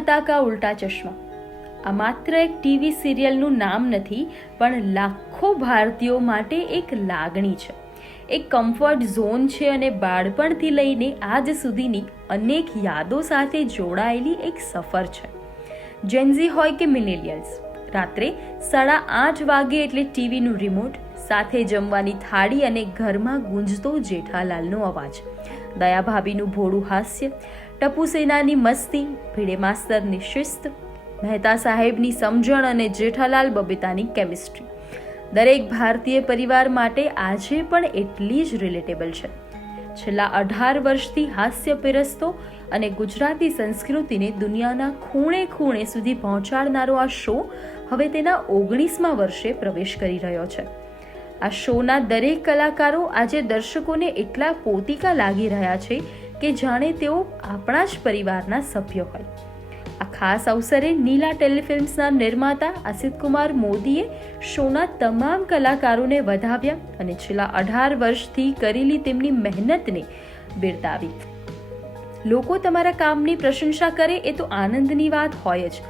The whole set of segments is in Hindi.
મહેતા કા ઉલ્ટા ચશ્મા આ માત્ર એક ટીવી સિરિયલનું નામ નથી, પણ લાખો ભારતીયો માટે એક લાગણી છે, એક કમ્ફર્ટ ઝોન છે અને બાળપણથી લઈને આજ સુધીની અનેક યાદો સાથે જોડાયેલી એક સફર છે. જેન્ઝી હોય કે મિલેનિયલ્સ, રાત્રે 8:30 વાગે એટલે ટીવીનું રિમોટ, સાથે જમવાની થાળી અને ઘરમાં ગુંજતો જેઠાલાલનો અવાજ, દયા ભાભીનું ભોળું હાસ્ય, ટપુ સેનાની મસ્તી, ભીડે માસ્તરની શિસ્ત, મહેતા સાહેબની સમજણ અને જેઠાલાલ બબીતાની કેમિસ્ટ્રી દરેક ભારતીય પરિવાર માટે આજે પણ એટલી જ રિલેટેબલ છે. છેલ્લા 18 વર્ષથી હાસ્ય પીરસતો અને ગુજરાતી સંસ્કૃતિને દુનિયાના ખૂણે ખૂણે સુધી પહોંચાડનારો આ શો હવે તેના 19મા વર્ષે પ્રવેશ કરી રહ્યો છે. આ શોના દરેક કલાકારો આજે દર્શકોને એટલા પોતીકા લાગી રહ્યા છે કે જાણે તેઓ આપણા જ પરિવારના સભ્યો હોય. આ ખાસ અવસરે નીલા ટેલિફિલ્મ્સના નિર્માતા અસિત કુમાર મોદીએ શોના તમામ કલાકારોને વધાવ્યા અને છેલ્લા 18 વર્ષથી કરેલી તેમની મહેનતને બિરદાવી. લોકો તમારા કામની પ્રશંસા કરે એ તો આનંદની વાત હોય જ,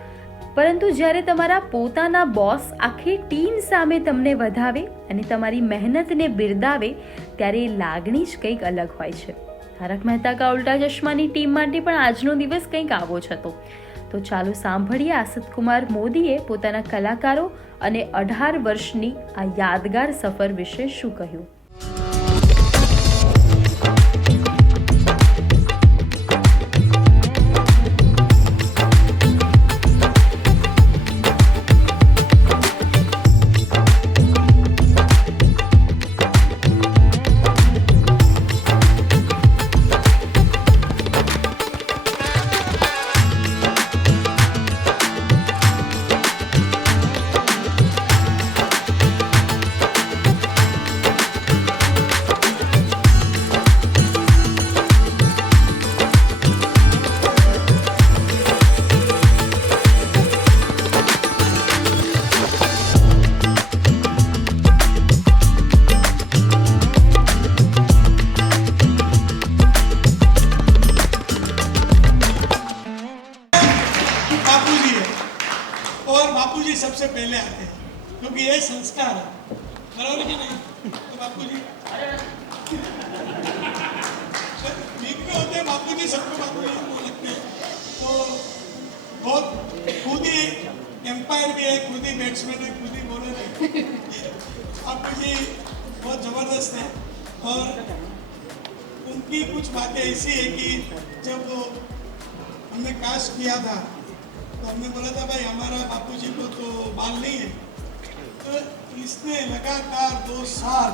પરંતુ જ્યારે તમારા પોતાના બોસ આખી ટીમ સામે તમને વધાવે અને તમારી મહેનતને બિરદાવે ત્યારે એ લાગણી જ કંઈક અલગ હોય છે. તારક મહેતા કા ઉલ્ટા ચશ્માની ટીમ માટે પણ આજનો દિવસ કંઈક આવો જ હતો. તો ચાલો સાંભળીએ અસિત કુમાર મોદીએ પોતાના કલાકારો અને 18 વર્ષની આ યાદગાર સફર વિશે શું કહ્યું. बापूजी सबसे पहले आते हैं क्योंकि ये संस्कार है, बराबर कि नहीं? तो बापूजी वीक में होते हैं बापूजी, सबको बापूजी बोलते हैं. तो बहुत खुद ही एम्पायर भी है, खुद ही बैट्समैन है, खुद ही बॉलर है. बापूजी बहुत ज़बरदस्त है और उनकी कुछ बातें ऐसी है कि जब हमने कास्ट किया था तो हमने बोला था भाई हमारा बापूजी को तो बाल नहीं है, तो इसने लगातार 2 साल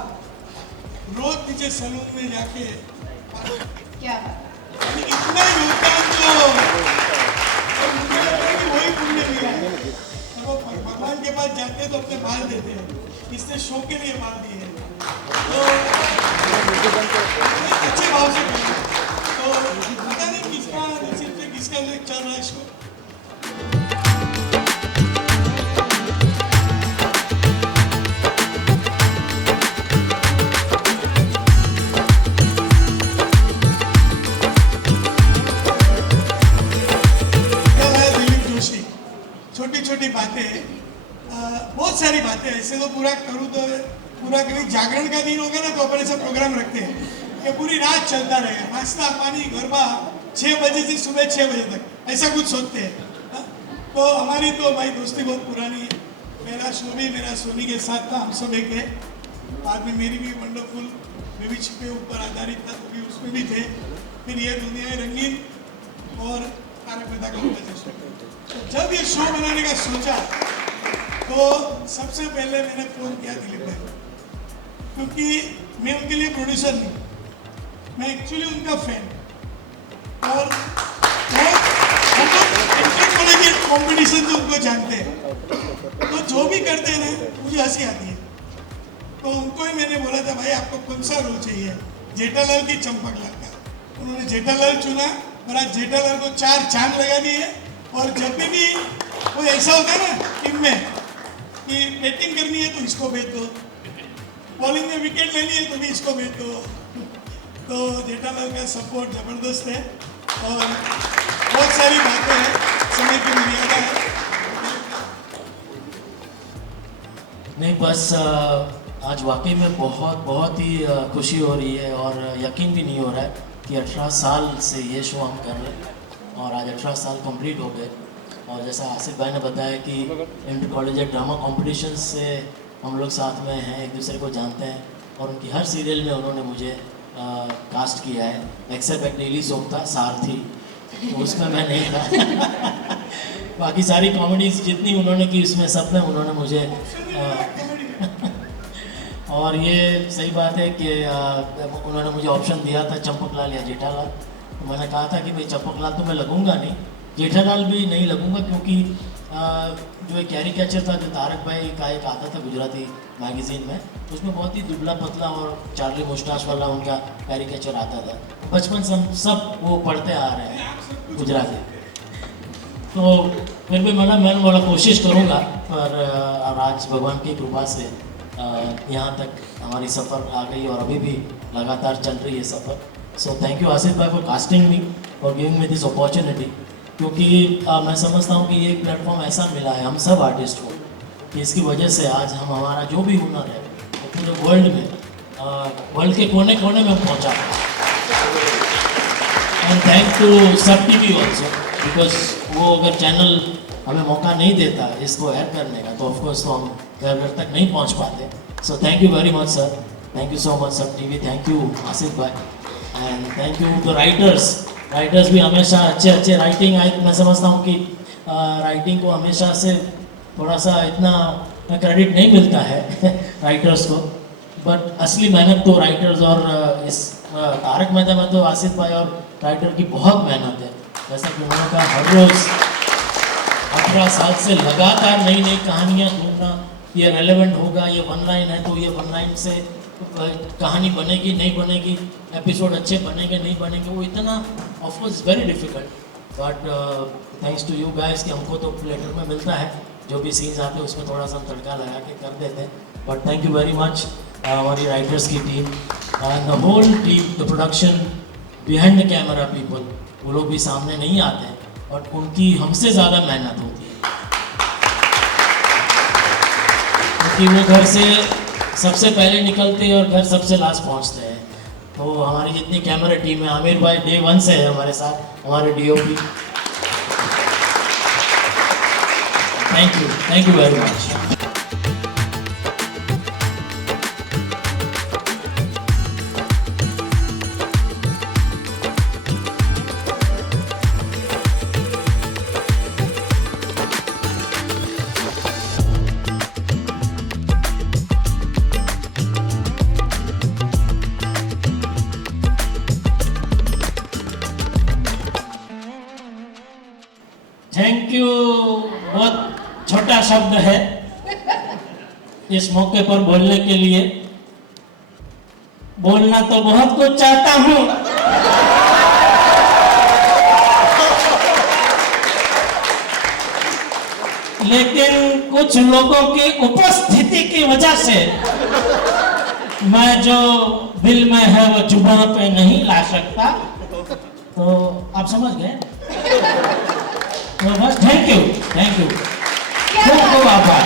रोज नीचे सैलून में जाके क्या इतना योगदान तो मुझे लगता है कि वही पुण्य मिला है. जब वो भगवान के पास जाते हैं तो अपने बाल देते हैं, इसने शो के लिए बाल दिए हैं, तो अच्छे भाव से करते. तो पता नहीं किसका नसीब से किसका चल रहा है शो. छोटी छोटी बातें, बहुत सारी बातें ऐसे तो पूरा करूँ तो पूरा कभी जागरण का दिन होगा ना तो अपन ऐसा प्रोग्राम रखते हैं कि पूरी रात चलता रहेगा, नाश्ता पानी गरबा 6 बजे से सुबह 6 बजे तक ऐसा कुछ सोचते हैं. तो हमारी तो भाई दोस्ती बहुत पुरानी है. पहला शो भी मेरा सोनी के साथ था, हम सब एक है. बाद में मेरी भी वंडरफुल बेबी छिपे ऊपर आधारित था, तो भी उसमें भी थे. फिर ये दुनिया है रंगीन और तारक मेहता का उल्टा चश्मा. तो जब ये शो बनाने का सोचा तो सबसे पहले मैंने फ़ोन किया दिलीप भाई, क्योंकि मैं उनके लिए प्रोड्यूसर नहीं, मैं एक्चुअली उनका फैन. और कॉम्पिटिशन जो उनको जानते हैं, तो जो भी करते हैं ना मुझे हंसी आती है. तो उनको ही मैंने बोला था भाई आपको कौन सा रोल चाहिए, जेठालाल की चंपकलाल का. उन्होंने जेठालाल चुना और आज जेठालाल को 4 चांद लगा दिए. और जब भी कोई ऐसा होता है ना टीम में कि बैटिंग करनी है तो इसको भेज दो, बॉलिंग में विकेट लेनी है तो भी इसको भेज दो. तो जेठालाल का सपोर्ट ज़बरदस्त है और बहुत सारी बातें हैं. समय की मर्यादा है। नहीं, बस आज वाकई में बहुत ही खुशी हो रही है और यकीन भी नहीं हो रहा है कि 18 साल से ये शो हम कर रहे हैं और आज 18 साल कंप्लीट हो गए। और जैसा आसिफ भाई ने बताया कि इंटर कॉलेज ड्रामा कॉम्पिटिशन से हम लोग साथ में हैं, एक दूसरे को जानते हैं और उनकी हर सीरियल में उन्होंने मुझे कास्ट किया है, एक्सेप्ट एक डेली सोप था सारथी, तो उसमें मैं नहीं था। बाकी सारी कॉमेडीज जितनी उन्होंने की उसमें सब में उन्होंने मुझे और ये सही बात है कि उन्होंने मुझे ऑप्शन दिया था चंपकलाल या जेठालाल, तो मैंने कहा था कि भाई चंपकलाल तो मैं लगूंगा नहीं, जेठालाल भी नहीं लगूंगा, क्योंकि जो एक कैरिकेचर था जो तारक भाई का एक आता था गुजराती मैगजीन में, उसमें बहुत ही दुबला पतला और चार्ली मुस्टाश वाला उनका कैरिकेचर आता था। बचपन से हम सब वो पढ़ते आ रहे हैं गुजराती, तो फिर भी मैं बड़ा कोशिश करूँगा। पर आज भगवान की कृपा से यहाँ तक हमारी सफ़र आ गई और अभी भी लगातार चल रही है सफ़र। सो थैंक यू आसिफ भाई फॉर कास्टिंग मी और गिविंग मी दिस अपॉर्चुनिटी, क्योंकि मैं समझता हूँ कि ये एक प्लेटफॉर्म ऐसा मिला है हम सब आर्टिस्ट को कि इसकी वजह से आज हम हमारा जो भी हुनर है वो पूरे वर्ल्ड में वर्ल्ड के कोने कोने में पहुँचा। एंड थैंक टू सब टीवी ऑल्सो, बिकॉज वो अगर चैनल हमें मौका नहीं देता इसको ऐड करने का तो ऑफकोर्स तो हम घर घर तक नहीं पहुंच पाते। So thank you very much sir, thank you so much सब टीवी, थैंक यू आसिफ भाई and thank you the writers भी हमेशा अच्छे राइटिंग मैं समझता हूँ कि राइटिंग को हमेशा से थोड़ा सा इतना क्रेडिट नहीं मिलता है राइटर्स को, बट असली मेहनत तो राइटर्स और इस तारक मेहता में तो आसिफ भाई और राइटर की बहुत मेहनत है। जैसा कि उन्होंने कहा हर रोज़ 18 साल से लगातार नई नई कहानियाँ ढूंढना, ये रेलेवेंट होगा, ये वन लाइन है तो ये वन लाइन से कहानी बनेगी नहीं बनेगी, एपिसोड अच्छे बनेंगे नहीं बनेंगे, वो इतना of course very difficult, but thanks to you guys कि हमको तो प्लेटर में मिलता है, जो भी सीन्स आते हैं उसमें थोड़ा सा तड़का लगा के कर देते हैं। But thank you very much हमारी राइटर्स की team and the whole team, the production behind the camera people, वो लोग भी सामने नहीं आते हैं बट उनकी हमसे ज़्यादा मेहनत होती है, क्योंकि वो घर से सबसे पहले निकलते हैं और घर सबसे लास्ट पहुंचते हैं। तो हमारी जितनी कैमरा टीम है, आमिर भाई डे 1 से है हमारे साथ, हमारे DOP, thank you very much. Thank you बहुत छोटा शब्द है इस मौके पर बोलने के लिए, बोलना तो बहुत कुछ चाहता हूं, लेकिन कुछ लोगों की उपस्थिति की वजह से मैं जो दिल में है वो जुबान पे नहीं ला सकता, तो आप समझ गए। तो बस थैंक यू खूब आभार।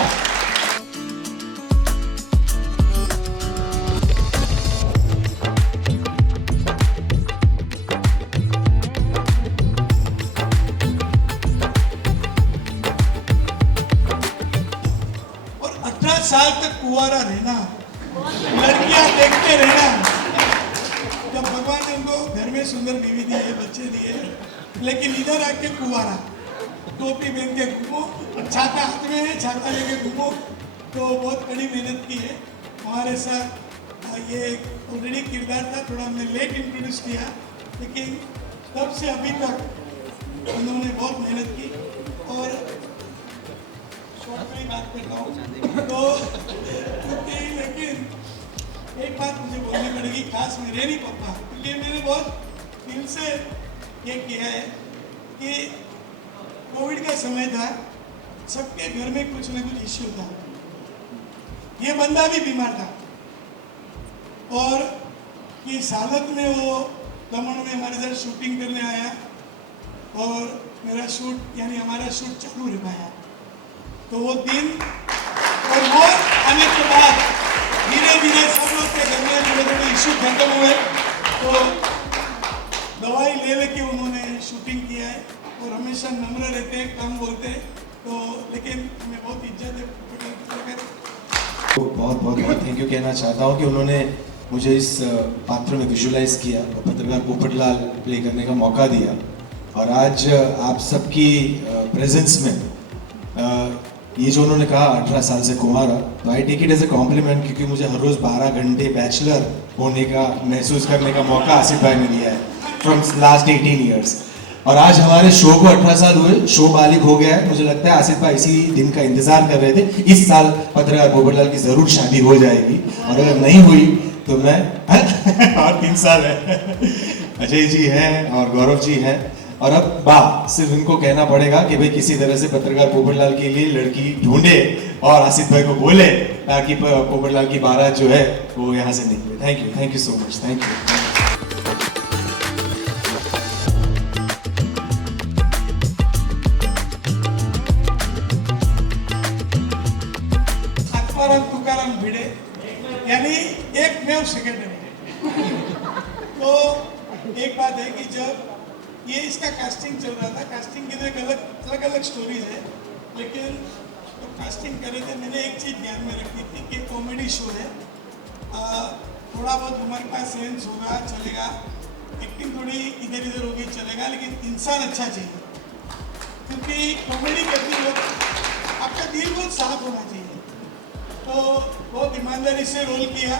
और 18 साल तक कुंवारा रहना, लड़कियां देखते रहना, जब भगवान ने उनको घर में सुंदर बीवी दी है, बच्चे दिए, लेकिन इधर आके कुंवारा, टोपी पहन के घूमो, छाता हाथ में है, छाता लेके घूमो, तो बहुत कड़ी मेहनत की है हमारे साथ। ये ऑलरेडी किरदार था, थोड़ा हमने लेट इंट्रोड्यूस किया, लेकिन तब से अभी तक उन्होंने बहुत मेहनत की। और शॉर्ट में ही बात करता हूँ तो लेकिन एक बात मुझे बोलनी पड़ेगी, खास मेरे नहीं पापा, क्योंकि मैंने बहुत दिल से ये किया है कि कोविड का समय था, सबके घर में कुछ ना कुछ इश्यू था, ये बंदा भी बीमार था और इस हालत में वो दमन में हमारे साथ शूटिंग करने आया और मेरा शूट यानी हमारा शूट चालू रह पाया। तो वो दिन और वो आने के बाद धीरे धीरे सब लोग के घर में थोड़े थोड़े इश्यू खत्म हुए, तो दवाई ले लेके उन्होंने शूटिंग किया है और हमेशा नम्र रहते हैं, कम बोलते हैं, तो लेकिन हमें बहुत इज्जत है। तो बहुत बहुत बहुत थैंक यू कहना चाहता हूँ कि उन्होंने मुझे इस पात्र में विजुलाइज किया और पत्रकार पोपटलाल प्ले करने का मौका दिया, और आज आप सबकी प्रेजेंस में ये जो उन्होंने कहा 18 साल से कुंवारा, तो I take it as a compliment, क्योंकि मुझे हर रोज़ 12 घंटे बैचलर होने का महसूस करने का मौका आसिफ भाई ने दिया है फ्रॉम लास्ट 18 ईयर्स। और आज हमारे शो को 18 साल हुए, शो बालिग हो गया है। मुझे लगता है आसिफ भाई इसी दिन का इंतजार कर रहे थे। इस साल पत्रकार पोपटलाल की जरूर शादी हो जाएगी, और अगर नहीं हुई तो मैं और 3 साल है। अजय जी हैं और गौरव जी हैं, और अब सिर्फ इनको कहना पड़ेगा कि भाई किसी तरह से पत्रकार पोपटलाल के लिए लड़की ढूंढे और आसिफ भाई को बोले ताकि पोपटलाल की बारात जो है वो यहाँ से निकले। Thank you so much, thank you. Tukaram Bhide यानी एक मेव सेक्रेटरी। तो एक बात है कि जब ये इसका कास्टिंग चल रहा था, कास्टिंग की तो एक अलग अलग स्टोरीज है, लेकिन तो कास्टिंग कर रहे थे, मैंने एक चीज़ ध्यान में रखी थी कि कॉमेडी शो है, थोड़ा बहुत हमारे पास सेंस होगा चलेगा, एक्टिंग थोड़ी इधर उधर होगी चलेगा, लेकिन इंसान अच्छा चाहिए, क्योंकि कॉमेडी करते वक्त आपका दिल बहुत साफ होना चाहिए। तो बहुत ईमानदारी से रोल किया,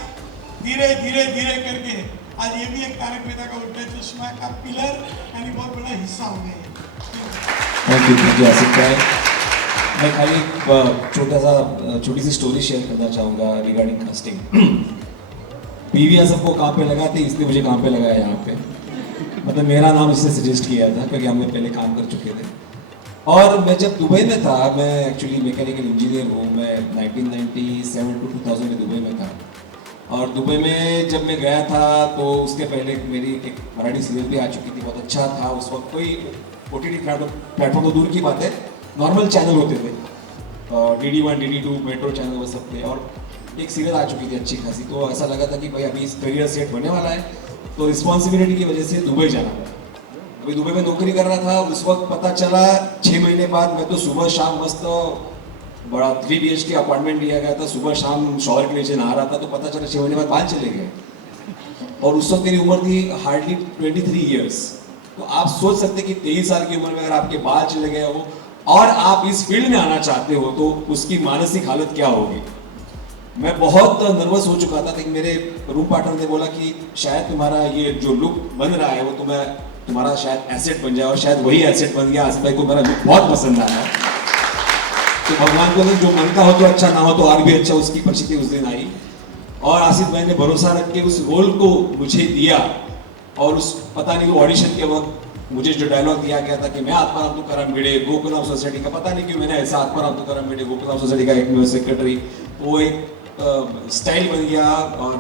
धीरे धीरे धीरे करके आज ये भी एक तारक मेहता का उल्टा चश्मा का पिलर यानी बहुत बड़ा हिस्सा हो गया है। थैंक यू आसिफ भाई। मैं खाली छोटी सी स्टोरी शेयर करना चाहूँगा रिगार्डिंग कास्टिंग। पीवीआर सबको काम पे लगाते, इसने मुझे काम पे लगाया यहाँ पे। मतलब मेरा नाम इसने सजेस्ट किया था क्योंकि हमने पहले काम कर चुके थे। और मैं जब दुबई में था, मैं एक्चुअली मैकेनिकल इंजीनियर हूँ, मैं 1997 टू 2000 में दुबई में था। और दुबई में जब मैं गया था तो उसके पहले मेरी एक मराठी सीरियल भी आ चुकी थी, बहुत अच्छा था। उस वक्त कोई OTT प्लेटफॉर्म तो दूर की बात है, नॉर्मल चैनल होते थे, DD1 DD2 मेट्रो चैनल वो सब थे, और एक सीरियल आ चुकी थी अच्छी खासी। तो ऐसा लगा था कि भाई अभी इस करियर सेट होने वाला है, तो रिस्पॉन्सिबिलिटी की वजह से दुबई जाना पड़ा। अभी दुबई में नौकरी कर रहा था, उस वक्त पता चला 6 महीने बाद मैं तो सुबह शाम मस्त बड़ा 3 BHK अपार्टमेंट लिया गया था, सुबह शाम शॉवर के नीचे नहा रहा था, तो पता चला 6 महीने बाद बाल चले गए। और उस वक्त मेरी उम्र थी हार्डली 23 ईयर्स। तो आप सोच सकते कि 23 साल की उम्र में अगर आपके बाल चले गए हो और आप इस फील्ड में आना चाहते हो तो उसकी मानसिक हालत क्या होगी। मैं बहुत नर्वस हो चुका था, लेकिन मेरे रूम पार्टनर ने बोला कि शायद तुम्हारा ये जो लुक बन रहा है वो तुम्हारा शायद एसेट बन जाए, और शायद वही एसेट बन गया। आसिफ भाई को मेरा लुक बहुत पसंद आया, तो भगवान को जो मन का हो तो अच्छा, ना हो तो और भी अच्छा, उसकी परिस्थिति उस दिन आई। और आसिफ भाई ने भरोसा रख के उस रोल को मुझे दिया, और उस पता नहीं ऑडिशन के वक्त मुझे जो डायलॉग दिया गया था कि मैं आत्माराम तुकाराम भिड़े गोकुलधाम सोसाइटी का, पता नहीं क्यों मैंने ऐसा आत्माराम तुकाराम भिड़े गोकुलधाम सोसाइटी का एक सेक्रेटरी, वो एक स्टाइल बन गया, और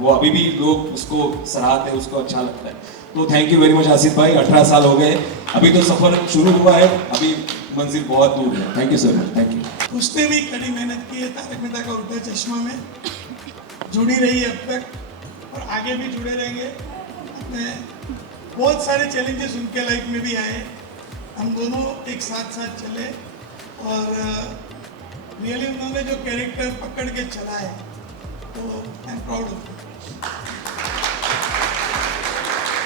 वो अभी भी लोग उसको सराहते हैं, उसको अच्छा लगता है। तो thank you very much Asif भाई। 18 साल हो गए, अभी तो सफर शुरू हुआ है, अभी मंजिल बहुत दूर है। Thank you sir, thank you. उसने भी कड़ी मेहनत की है, तारक मेहता का उल्टा चश्मा में जुड़ी रही है अब तक, और आगे भी जुड़े रहेंगे। अपने बहुत सारे चैलेंजेस उनके लाइफ में भी आए, हम दोनों एक साथ चले, और रियली उन्होंने जो कैरेक्टर पकड़ के चला है, तो I am proud of you.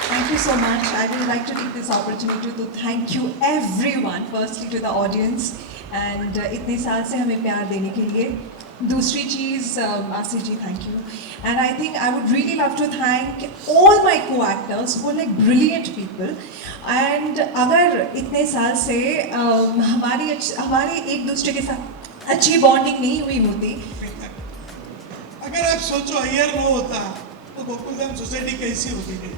Thank you so much. I would like to take this opportunity to thank you everyone, firstly to the audience, and इतने साल से हमें प्यार देने के लिए। दूसरी चीज़ आसिफ जी, thank you. And I think I would really love to thank all my co-actors who are like brilliant people. And अगर इतने साल से हमारी एक दूसरे के साथ अच्छी बॉन्डिंग नहीं हुई होती, अगर आप सोचो अय्यर वो होता तो गोकुलधाम सोसाइटी कैसी होती थी।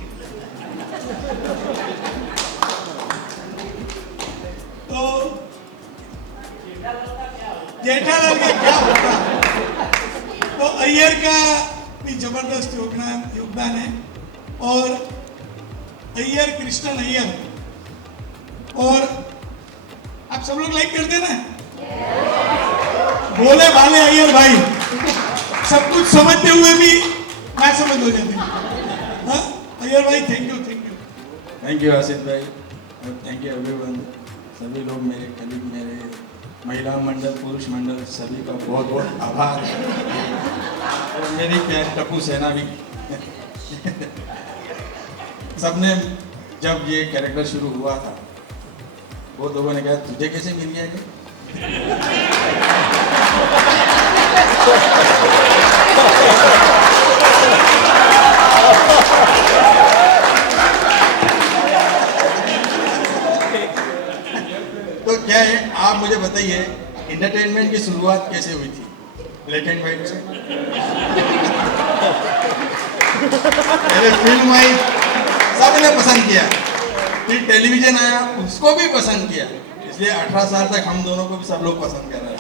तो जेठालाल का क्या होता, तो अय्यर का भी जबरदस्त योगदान है। और अय्यर कृष्णन अय्यर और आप सब लोग लाइक करते हैं ना? भोले भाले अय्यर भाई सब कुछ समझते हुए भी मैं समझ हो जाते हैं। हाँ? अय्यर भाई thank you thank you Asif भाई और थैंक यू एवरीवन। सभी लोग मेरे कलीग, मेरे महिला मंडल, पुरुष मंडल, सभी का बहुत बहुत आभार है। और मेरी प्यारी टप्पू सेना भी सबने जब ये कैरेक्टर शुरू हुआ था वो लोगों ने कहा तुझे कैसे मिल गया ये? तो क्या है, आप मुझे बताइए इंटरटेनमेंट की शुरुआत कैसे हुई थी? ब्लैक एंड व्हाइट से पहले फिल्म आई, सबने पसंद किया, फिर टेलीविजन आया, उसको भी पसंद किया, इसलिए 18 साल तक हम दोनों को भी सब लोग पसंद कर रहे हैं।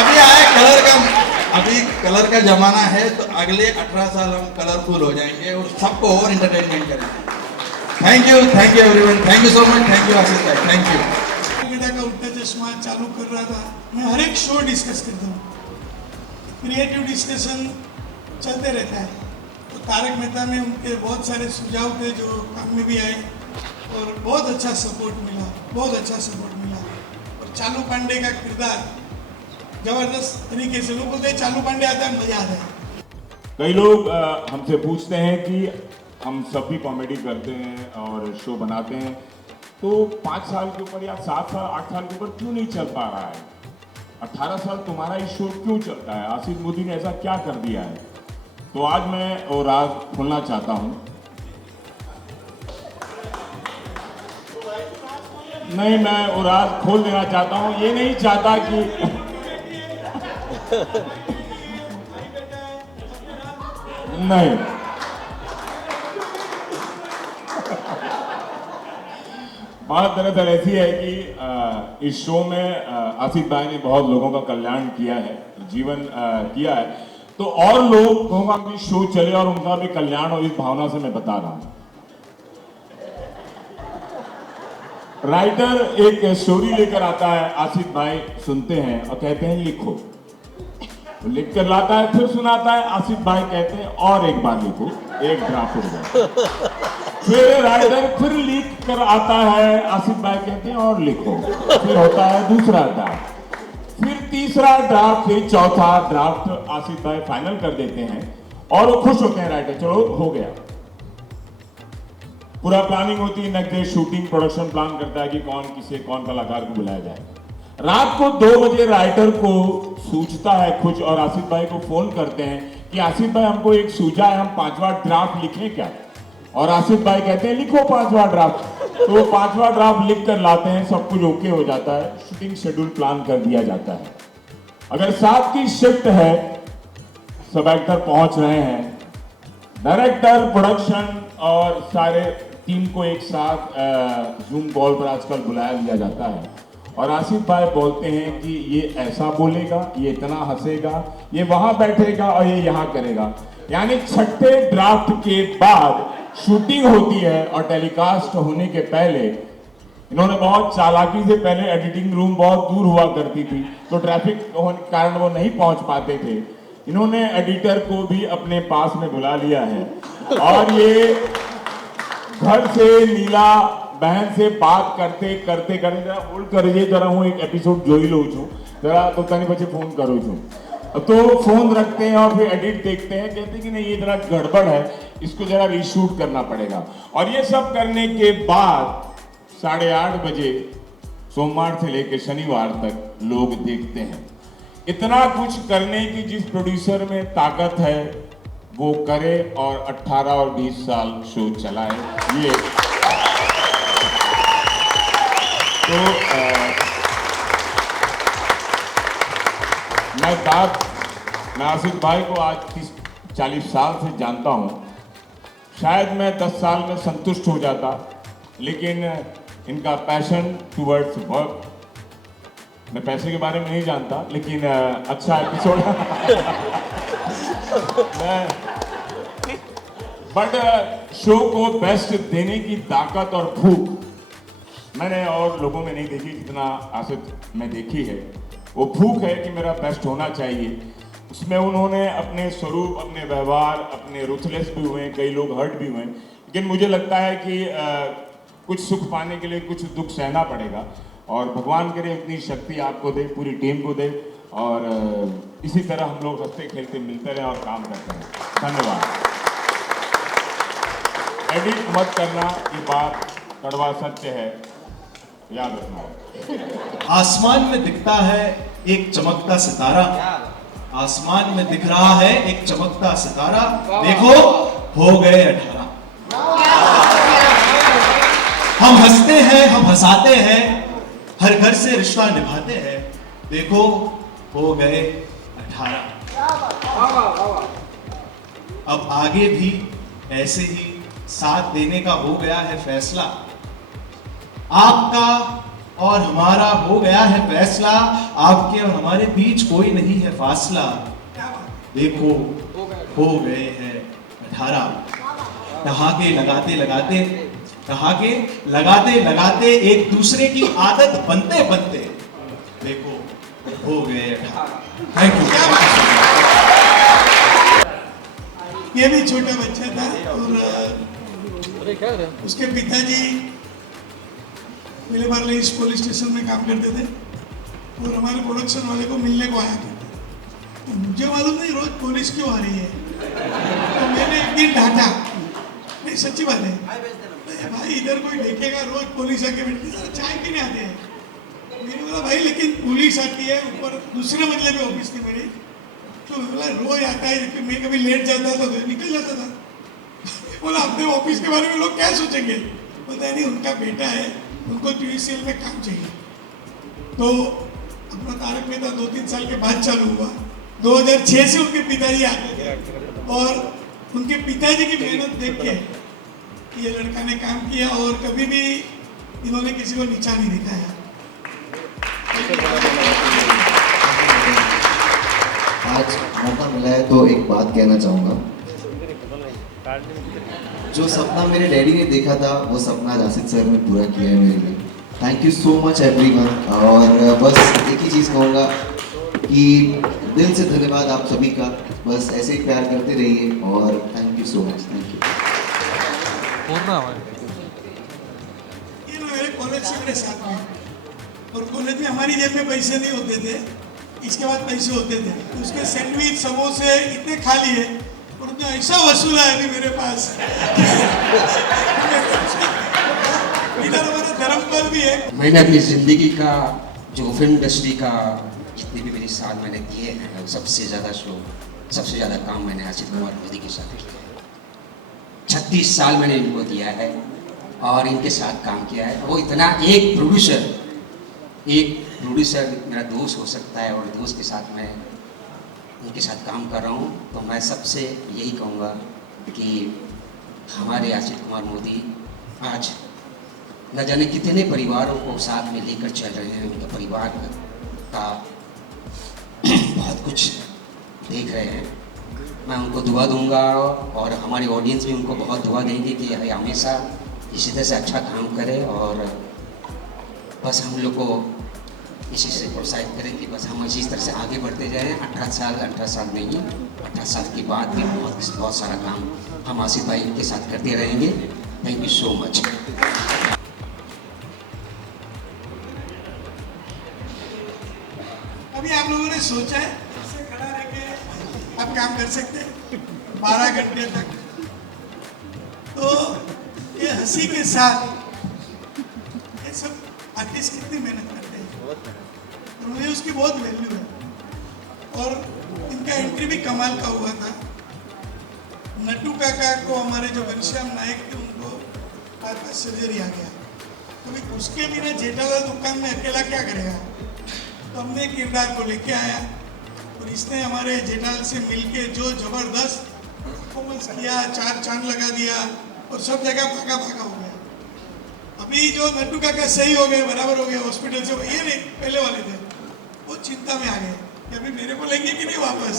अभी आया कलर का, अभी कलर का जमाना है, तो अगले 18 साल हम कलरफुल हो जाएंगे और सबको और इंटरटेनमेंट करेंगे। Thank you everyone, thank you so much, thank you Ashish bhai, thank you. बेटा का उल्टा चश्मा चालू कर रहा था, मैं हर एक शो डिस्कस करता हूँ, क्रिएटिव डिस्कशन चलते रहता है। तो तारक मेहता में उनके बहुत सारे सुझाव थे जो काम में भी आए और बहुत अच्छा सपोर्ट मिला, बहुत अच्छा सपोर्ट मिला। और चालू पांडे का किरदार जबरदस्त तरीके से, लोग बोलते हैं चालू पांडे आता है मजा आता है। कई लोग हमसे पूछते हैं कि हम सब भी कॉमेडी करते हैं और शो बनाते हैं, तो 5 साल के ऊपर या 7 साल 8 साल के ऊपर क्यों नहीं चल पा रहा है? 18 साल तुम्हारा ये शो क्यों चलता है? आसिफ मोदी ने ऐसा क्या कर दिया है? तो आज मैं वो राज खोलना चाहता हूँ। नहीं, मैं वो राज खोल देना चाहता हूँ। ये नहीं चाहता कि नहीं, बात दरअसल ऐसी है कि इस शो में आसिफ भाई ने बहुत लोगों का कल्याण किया है, जीवन किया है, तो और लोगों का भी शो चले और उनका भी कल्याण हो, इस भावना से मैं बता रहा हूं। राइटर एक स्टोरी लेकर आता है, आसिफ भाई सुनते हैं और कहते हैं लिखो, लिख कर लाता है, फिर सुनाता है, आसिफ भाई कहते हैं और एक बार लिखो, एक ड्राफ्ट हो गया। फिर राइटर फिर लिख कर आता है, आसिफ भाई कहते हैं और लिखो, फिर होता है दूसरा ड्राफ्ट, फिर तीसरा ड्राफ्ट, फिर चौथा ड्राफ्ट आसिफ भाई फाइनल कर देते हैं और वो खुश होते हैं राइटर, चलो हो गया। पूरा प्लानिंग होती है, next day shooting, production plan करता है कि कौन कलाकार को बुलाया जाए। रात को 2 बजे राइटर को सूझता है कुछ और आसिफ भाई को फोन करते हैं कि आसिफ भाई हमको एक सूझा है, हम 5वां ड्राफ्ट लिखें क्या? और आसिफ भाई कहते हैं लिखो 5वां ड्राफ्ट। तो वो 5वां ड्राफ्ट लिख कर लाते हैं, सब कुछ ओके हो जाता है, शूटिंग शेड्यूल प्लान कर दिया जाता है। अगर 7 की शिफ्ट है, सब एक्टर पहुंच रहे हैं, डायरेक्टर, प्रोडक्शन और सारे टीम को एक साथ जूम कॉल पर आजकल बुलाया लिया जाता है और आसिफ भाई बोलते हैं कि ये ऐसा बोलेगा, ये इतना हंसेगा, ये वहां बैठेगा और ये यहाँ करेगा। यानी 6ठे ड्राफ्ट के बाद शूटिंग होती है और टेलीकास्ट होने के पहले इन्होंने बहुत चालाकी से, पहले एडिटिंग रूम बहुत दूर हुआ करती थी तो ट्रैफिक होने के कारण वो नहीं पहुंच पाते थे, इन्होंने एडिटर को भी अपने पास में बुला लिया है और ये घर से नीला बहन से बात करते करते जरा होल्ड करिए, जरा हूँ एक एपिसोड જોઈ લઉં છું जरा, तो तनी પછી फोन करूँ છું। तो फोन रखते हैं और फिर एडिट देखते हैं, कहते हैं कि नहीं ये जरा गड़बड़ है, इसको जरा रीशूट करना पड़ेगा। और ये सब करने के बाद 8:30 बजे सोमवार से लेकर शनिवार तक लोग देखते हैं। इतना कुछ करने की जिस प्रोड्यूसर में ताकत है वो करे और 18 और 20 साल शो चलाए। ये तो मैं आसिफ भाई को आज 30-40 साल से जानता हूँ। शायद मैं 10 साल में संतुष्ट हो जाता, लेकिन इनका पैशन टुवर्ड्स वर्क, मैं पैसे के बारे में नहीं जानता, लेकिन अच्छा एपिसोड बट शो को बेस्ट देने की ताकत और भूख मैंने और लोगों में नहीं देखी जितना आसिफ में देखी है। वो भूख है कि मेरा बेस्ट होना चाहिए। उसमें उन्होंने अपने स्वरूप, अपने व्यवहार, अपने रुथलेस भी हुए, कई लोग हर्ट भी हुए, लेकिन मुझे लगता है कि कुछ सुख पाने के लिए कुछ दुख सहना पड़ेगा और भगवान करे इतनी शक्ति आपको दे, पूरी टीम को दे और इसी तरह हम लोग हंसते खेलते मिलते रहें और काम करते रहें। धन्यवाद। एडिट मत करना, ये बात कड़वा सत्य है, याद रखना। आसमान में दिखता है एक चमकता सितारा, आसमान में दिख रहा है एक चमकता सितारा, देखो हो गए 18। हम हंसते हैं, हम हंसाते हैं, हर घर से रिश्ता निभाते हैं, देखो हो गए 18। अब आगे भी ऐसे ही साथ देने का हो गया है फैसला, आपका और हमारा हो गया है फैसला, आपके और हमारे बीच कोई नहीं है फासला, देखो हो गए हैं 18। ठहाके लगाते लगाते, ठहाके लगाते लगाते, एक दूसरे की आदत बनते बनते, देखो हो गए 18। Thank you. ये भी छोटा बच्चा था और उसके पिताजी पहले बार पुलिस स्टेशन में काम करते थे और हमारे प्रोडक्शन वाले को मिलने को आया करते। तो मुझे मालूम नहीं रोज पुलिस क्यों आ रही है, तो मैंने एक दिन डांटा, नहीं सच्ची बात है भाई, इधर कोई देखेगा रोज पुलिस आके बैठती है, चाय पीने आते हैं। मैंने बोला भाई लेकिन पुलिस आती है ऊपर दूसरे मंजिले पे ऑफिस थी मेरी, तो बोला रोज आता है, मैं कभी लेट जाता था तो निकल जाता था। बोला अपने ऑफिस के बारे में लोग क्या सोचेंगे, पता नहीं उनका बेटा है, उनको टीवीसीएल में काम चाहिए। तो अपना तारक मेहता 2-3 साल के बाद चालू हुआ, 2006 से उनके पिताजी आते थे और उनके पिताजी की मेहनत देख के ये लड़का ने काम किया और कभी भी इन्होंने किसी को नीचा नहीं दिखाया। आज मौका मिला है तो एक बात कहना चाहूँगा, जो सपना मेरे डैडी ने देखा था वो सपना आसिफ सर ने पूरा किया है मेरे लिए। Thank you so much everyone. और बस एक ही चीज़ कहूँगा कि दिल से धन्यवाद आप सभी का, बस ऐसे ही प्यार करते रहिए और thank you so much. Thank you. ये ना मेरे कॉलेज से मेरे साथ में, और कॉलेज में हमारी जेब में पैसे नहीं होते थे, इसके बाद पैसे होते थे, तो उसके सैंडविच समोसे इतने खा लिए और उसने ऐसा वसूला है अभी मेरे पास। इधर हमारा धर्मपाल भी है। मैंने अपनी ज़िंदगी का जो फिल्म इंडस्ट्री का जितने भी मेरे साल मैंने दिए हैं, सबसे ज़्यादा शो, सबसे ज़्यादा काम मैंने आसिफ कुमार मोदी के साथ किया है। 36 साल मैंने इनको दिया है और इनके साथ काम किया है। वो इतना एक प्रोड्यूसर मेरा दोस्त हो सकता है और दोस्त के साथ मैं इनके साथ काम कर रहा हूँ, तो मैं सबसे यही कहूँगा कि हमारे आसिफ कुमार मोदी आज न जाने कितने परिवारों को साथ में लेकर चल रहे हैं, उनके परिवार का बहुत कुछ देख रहे हैं। मैं उनको दुआ दूंगा और हमारी ऑडियंस भी उनको बहुत दुआ देंगे कि हमेशा इसी तरह से अच्छा काम करे और बस हम लोग को इसी से प्रोत्साहित करें कि बस हम इसी तरह से आगे बढ़ते जाएं। 18 साल नहीं, 18 साल के बाद भी बहुत सारा काम हम आसिफ भाई के साथ करते रहेंगे। Thank you so much. अभी आप लोगों ने सोचा है इससे खड़ा रह के आप काम कर सकते हैं 12 घंटे तक, तो ये हंसी के साथ ये सब आर्टिस्ट कितनी मेहनत करते हैं और मुझे उसकी बहुत वैल्यू है। और इनका एंट्री भी कमाल का हुआ था। नट्टू काका को हमारे जो घनश्याम नायक थे उनको बार सर्जरी आ गया, तो उसके बिना जेठालाल दुकान में अकेला क्या करेगा, तो हमने किरदार को लेके आया और इसने हमारे जेठालाल से मिलके जो जबरदस्त परफॉर्मेंस किया, 4 चांद लगा दिया और सब जगह भागा भागा हो गया। अभी जो नट्टू काका सही हो गए, बराबर हो गए, हॉस्पिटल से ये नहीं पहले वाले थे, वो चिंता में आ गए कि अभी मेरे को लेंगे कि नहीं वापस।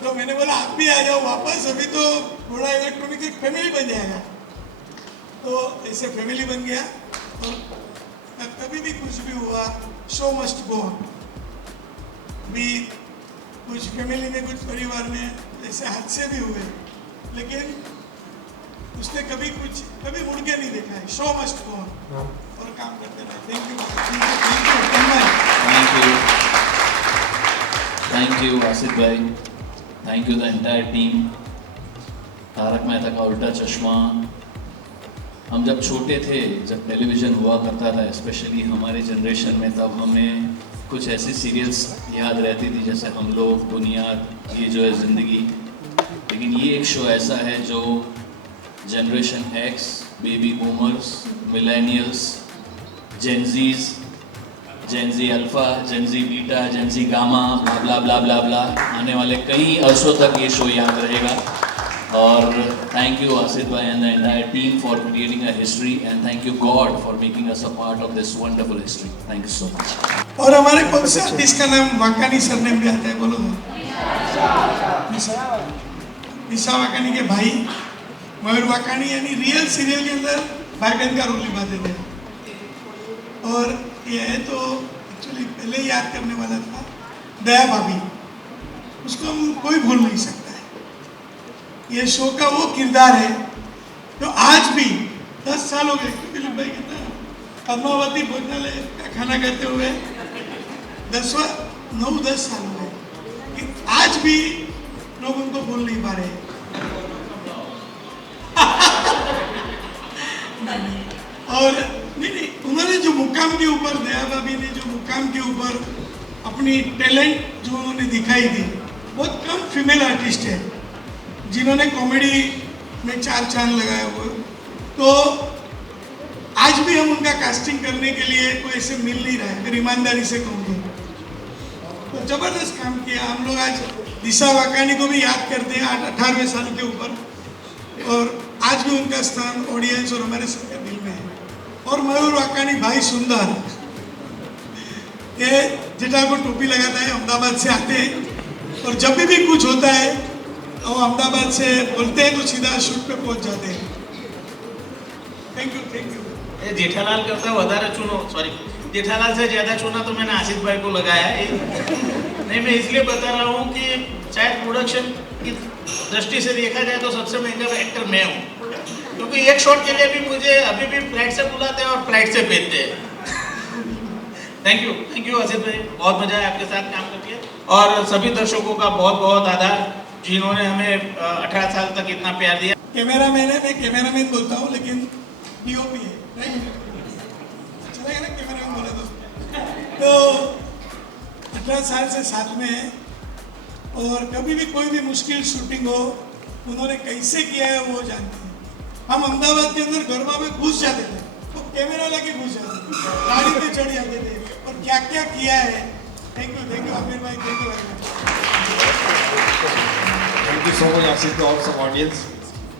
तो मैंने बोला आप भी आ जाओ वापस, अभी तो थोड़ा इलेक्ट्रॉनिक एक फैमिली बन जाएगा। तो ऐसे फैमिली बन गया और कभी भी कुछ भी हुआ, शो मस्ट गो ऑन। भी कुछ फैमिली में, कुछ परिवार में ऐसे हादसे भी हुए, लेकिन उसने कभी मुड़ के नहीं देखा है। शो मस्ट गो ऑन और काम करते रहे। थैंक यू आसिफ भाई, thank you the entire team. Taarak Mehta Ka Ooltah चश्मा, हम जब छोटे थे, जब टेलीविज़न हुआ करता था, स्पेशली हमारे जनरेशन में, तब हमें कुछ ऐसी सीरियल्स याद रहती थी जैसे हम लोग, बुनियाद, ये जो है ज़िंदगी। लेकिन ये एक शो ऐसा है जो generation X, baby boomers, millennials, Gen Zs, Gen Z alpha, Gen Z beta, Gen Z gamma, blah blah blah blah, आने वाले कई अरसों तक ये शो याद रहेगा। और थैंक यू आसिफ भाई and the entire team for creating a history, and thank you God for making us a part of this wonderful history. Thank you so much. और हमारे कौन से आर्टिस्ट का नाम वाकानी सरनेम भी आता है, बोलो तो। निशा वाकानी के भाई मयूर वाकानी, यानी रियल सीरियल के अंदर भाई बहन का रोल निभाते थे। और ये है तो एक्चुअली पहले ही याद करने वाला था, दया भाभी, उसको हम कोई भूल नहीं सकता है। ये शो का वो किरदार है जो आज भी 10 साल हो गए, दिलीप भाई कितना, पद्मावती भोजनालय का खाना करते हुए 9-10 साल हो गए, कि आज भी लोग उनको भूल नहीं पा रहे। और नहीं, उन्होंने जो मुकाम के ऊपर, दया भाभी ने जो मुकाम के ऊपर अपनी टैलेंट जो उन्होंने दिखाई थी, बहुत कम फीमेल आर्टिस्ट है जिन्होंने कॉमेडी में 4 चांद लगाए हुए। तो आज भी हम उनका कास्टिंग करने के लिए कोई ऐसे मिल नहीं रहा है, अगर ईमानदारी से कहूँगी तो जबरदस्त काम किया हम लोग। आज दिशा वाकानी को भी याद करते हैं 18वें साल के ऊपर, और आज भी उनका स्थान ऑडियंस और हमारे सबके दिल में है। और मयूर वाकानी भाई सुंदर, ये जेठा को टोपी लगाता है, अहमदाबाद से आते हैं, और जब भी कुछ होता है तो अहमदाबाद से बोलते हैं तो सीधा शूट पे पहुंच जाते हैं। Thank you. ये जेठालाल करता वधारे चुनो, सॉरी, जेठालाल से ज़्यादा चुना तो मैंने आसिफ भाई को लगाया है। नहीं, मैं इसलिए बता रहा हूँ कि शायद प्रोडक्शन की दृष्टि से देखा जाए तो सबसे महंगा एक्टर मैं हूँ, क्योंकि एक शॉट के लिए भी मुझे अभी भी फ्लाइट से बुलाते हैं और फ्लाइट से भेजते हैं। थैंक यू आसिफ भाई, बहुत मजा आया आपके साथ काम करके, और सभी दर्शकों का बहुत बहुत आभार जिन्होंने हमें 18 साल तक इतना प्यार दिया। कैमरामैन है, मैं कैमरामैन बोलता हूँ लेकिन पीओपी है, राइट? चलेगा ना कैमरामैन बोले तो 18 साल से साथ में है, और कभी भी कोई भी मुश्किल शूटिंग हो, उन्होंने कैसे किया है वो जानते हैं। हम अहमदाबाद के अंदर गरबा में घुस जाते थे तो कैमरा लेके घुस जाते थे, गाड़ी पे चढ़ जाते थे, और क्या क्या किया है। थैंक यू आमिर भाई, thank you so much Asif और सब ऑडियंस।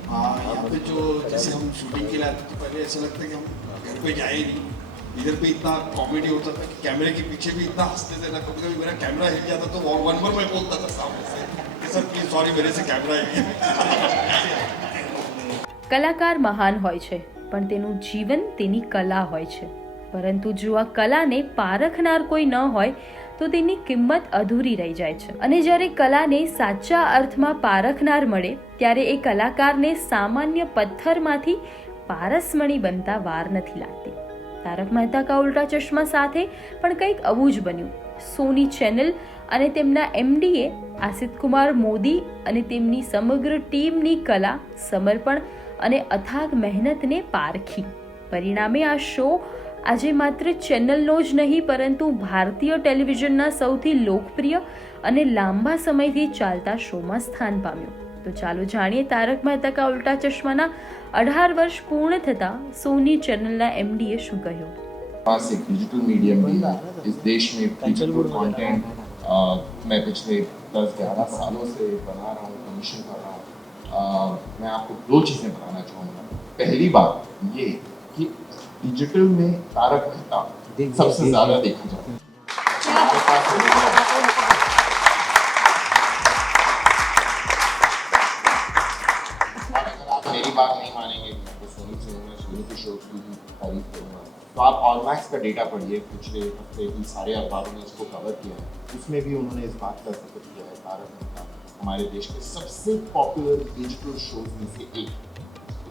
यहाँ पे जो जैसे हम शूटिंग के लिए आते थे, पहले ऐसा लगता है कि हम घर पे जाए ही नहीं, इधर पे इतना कॉमेडी होता था कि कैमरे के पीछे भी इतना हंसते थे ना, कभी कभी मेरा कैमरा हिल जाता तो 1 बार मैं बोलता था सामने से, सर प्लीज सॉरी मेरे से कैमरा हिल गया। કલાકાર મહાન હોય છે પણ તેનું જીવન તેની કલા હોય છે, પરંતુ જો આ કલાને પારખનાર કોઈ ન હોય તો તેની કિંમત અધૂરી રહી જાય છે। અને જ્યારે કલાને સાચા અર્થમાં પારખનાર મળે ત્યારે એ કલાકારને સામાન્ય પથ્થરમાંથી પારસમણી બનતા વાર નથી લાગતી। તારક મહેતા કા ઉલ્ટા ચશ્મા સાથે પણ કંઈક આવું જ બન્યું। સોની ચેનલ અને તેમના એમડીએ આસિત કુમાર મોદી અને તેમની સમગ્ર ટીમની કલા, સમર્પણ અને અથાગ મહેનતને પારખી। પરિણામે આ શો આજે માત્ર ચેનલનો જ નહીં પરંતુ ભારતીય ટેલિવિઝનના સૌથી લોકપ્રિય અને લાંબા સમયથી ચાલતા શોમાં સ્થાન પામ્યો। તો ચાલો જાણીએ તારક મહેતા કા ઉલ્ટા ચશ્માના 18 વર્ષ પૂર્ણ થતા સોની ચેનલના એમડીએ શું કહ્યું। पास एक डिजिटल मीडियम भी इस देश में डिजिटल कंटेंट मैं पिछले 10-11 सालों से बना रहा हूँ, कमीशन कर रहा हूँ। मैं आपको 2 चीज़ें बताना चाहूँगा। पहली बात ये कि डिजिटल में तारक मेहता सबसे ज़्यादा देखा जाता है। बात नहीं मानेंगे, मैं तो सोनी के शो की तारीफ करूँगा। तो आप ऑलमैक्स का डेटा पढ़िए, पिछले हफ्ते की सारे अखबारों ने इसको कवर किया है, उसमें भी उन्होंने इस बात का जिक्र किया है तारक मेहता हमारे देश के सबसे पॉपुलर डिजिटल शोज में से एक।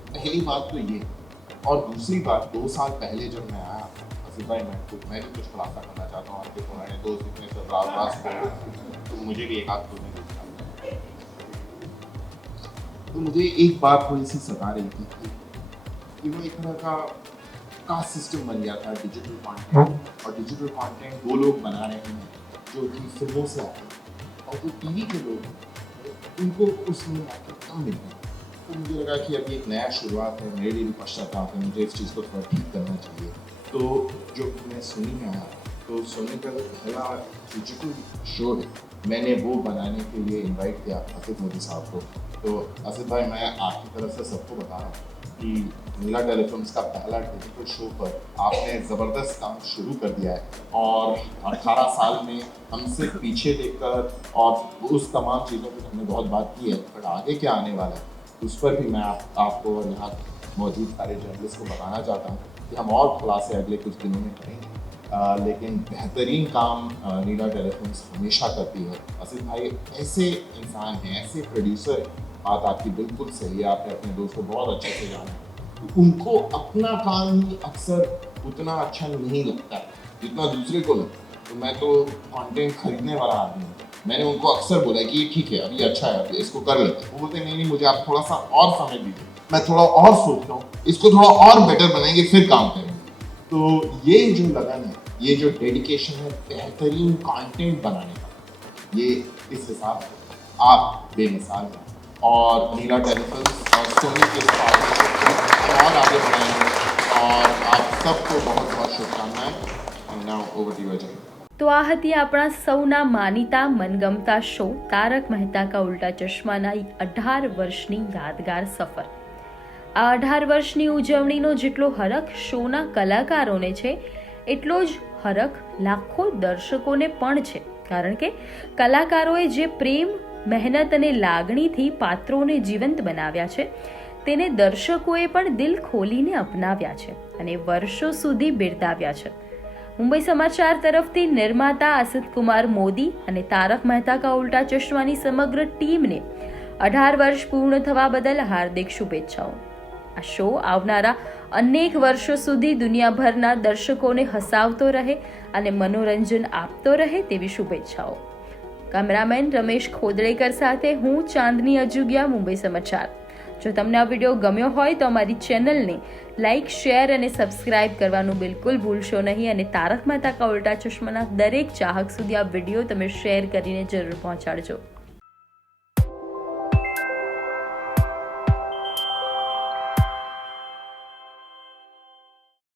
पहली बात तो ये, और दूसरी बात 2 साल पहले जब मैं आया आसिफ भाई, मैं भी कुछ खुलासा करना चाहता हूँ आपके पुराने दोस्त इतने सब राज तो मुझे भी एक आध में देखना, तो मुझे एक बात थोड़ी सी सता रही थी कि वो एक तरह का कास्ट सिस्टम बन गया था डिजिटल कंटेंट, और डिजिटल कंटेंट वो लोग बना रहे हैं जो कि फिल्मों से आते हैं, और जो टीवी के लोग हैं उनको उसमें कम मिलता है। तो मुझे लगा कि अभी एक नया शुरुआत है, मेरे लिए भी पश्चाताप है, मुझे इस चीज़ को थोड़ा ठीक करना चाहिए। तो जो मैं सोनी में आया, तो सोनी का पहला डिजिटल शो है, मैंने वो बनाने के लिए इनवाइट किया आसिफ मोदी साहब को। तो आसिफ भाई, मैं आपकी तरफ से सबको बता रहा हूँ कि नीला टेलीफिल्म्स का पहला डिजिटल शो पर आपने ज़बरदस्त काम शुरू कर दिया है, और 18 साल में हमसे पीछे देखकर और उस तमाम चीज़ों पर हमने बहुत बात की है, बट आगे क्या आने वाला है उस पर भी मैं आपको और यहाँ मौजूद सारे जर्नलिस्ट को बताना चाहता हूँ कि हम और खुलासे अगले कुछ दिनों में करेंगे। लेकिन बेहतरीन काम नीला टेलीफिल्म्स हमेशा करती है। आसिफ भाई ऐसे इंसान हैं, ऐसे प्रोड्यूसर हैं, बात आपकी बिल्कुल सही है, आपने अपने दोस्त को बहुत अच्छे से जाना है। उनको अपना काम ही अक्सर उतना अच्छा नहीं लगता जितना दूसरे को लगता है। तो मैं तो कंटेंट खरीदने वाला आदमी हूँ, मैंने उनको अक्सर बोला कि ये ठीक है, अभी अच्छा है, अभी इसको कर लेते हैं। वो बोलते नहीं, मुझे आप थोड़ा सा और समय दीजिए, मैं थोड़ा और सोचता हूँ, इसको थोड़ा और बेटर बनाएंगे, फिर काम करेंगे। तो ये जो लगन है, ये जो डेडिकेशन है बेहतरीन कंटेंट बनाने का, ये इस हिसाब से आप बेमिसाल हैं, और नीला टेलीफिल्म्स और सोनी के पार्टनरशिप को और आगे बढ़ाएंगे, और आप सबको बहुत बहुत शुभकामनाएं। Now over to you Ajay. તો આ હતી આપણા સૌના માનીતા મનગમતા શો તારક મહેતા કા ઉલ્ટા ચશ્માના 18 વર્ષની યાદગાર સફર। આ 18 વર્ષની ઉજવણીનો જેટલો હરખ શોના કલાકારોને છે, એટલો જ હરખ લાખો દર્શકોને પણ છે, કારણ કે કલાકારોએ જે પ્રેમ, મહેનત અને લાગણીથી પાત્રોને જીવંત બનાવ્યા છે, તેને દર્શકોએ પણ દિલ ખોલીને અપનાવ્યા છે અને વર્ષો સુધી બિરદાવ્યા છે। મુંબઈ સમાચાર તરફથી નિર્માતા અસિત કુમાર મોદી અને તારક મહેતા કા ઉલ્ટા ચશ્માની સમગ્ર ટીમને 18 વર્ષ પૂર્ણ થવા બદલ હાર્દિક શુભેચ્છાઓ। આ શો આવનારા અનેક વર્ષો સુધી દુનિયાભરના દર્શકોને હસાવતો રહે અને મનોરંજન આપતો રહે તેવી શુભેચ્છાઓ। કેમેરામેન રમેશ ખોદડેકર સાથે હું ચાંદની અજુગિયા, મુંબઈ સમાચાર। જો તમને આ વિડીયો ગમ્યો હોય તો અમારી ચેનલને લાઇક, શેર અને સબસ્ક્રાઇબ કરવાનું બિલકુલ ભૂલશો નહીં, અને તારક મહેતા કા ઉલ્ટા ચશ્માના દરેક ચાહક સુધી આ વિડીયો તમે શેર કરીને જરૂર પહોંચાડજો।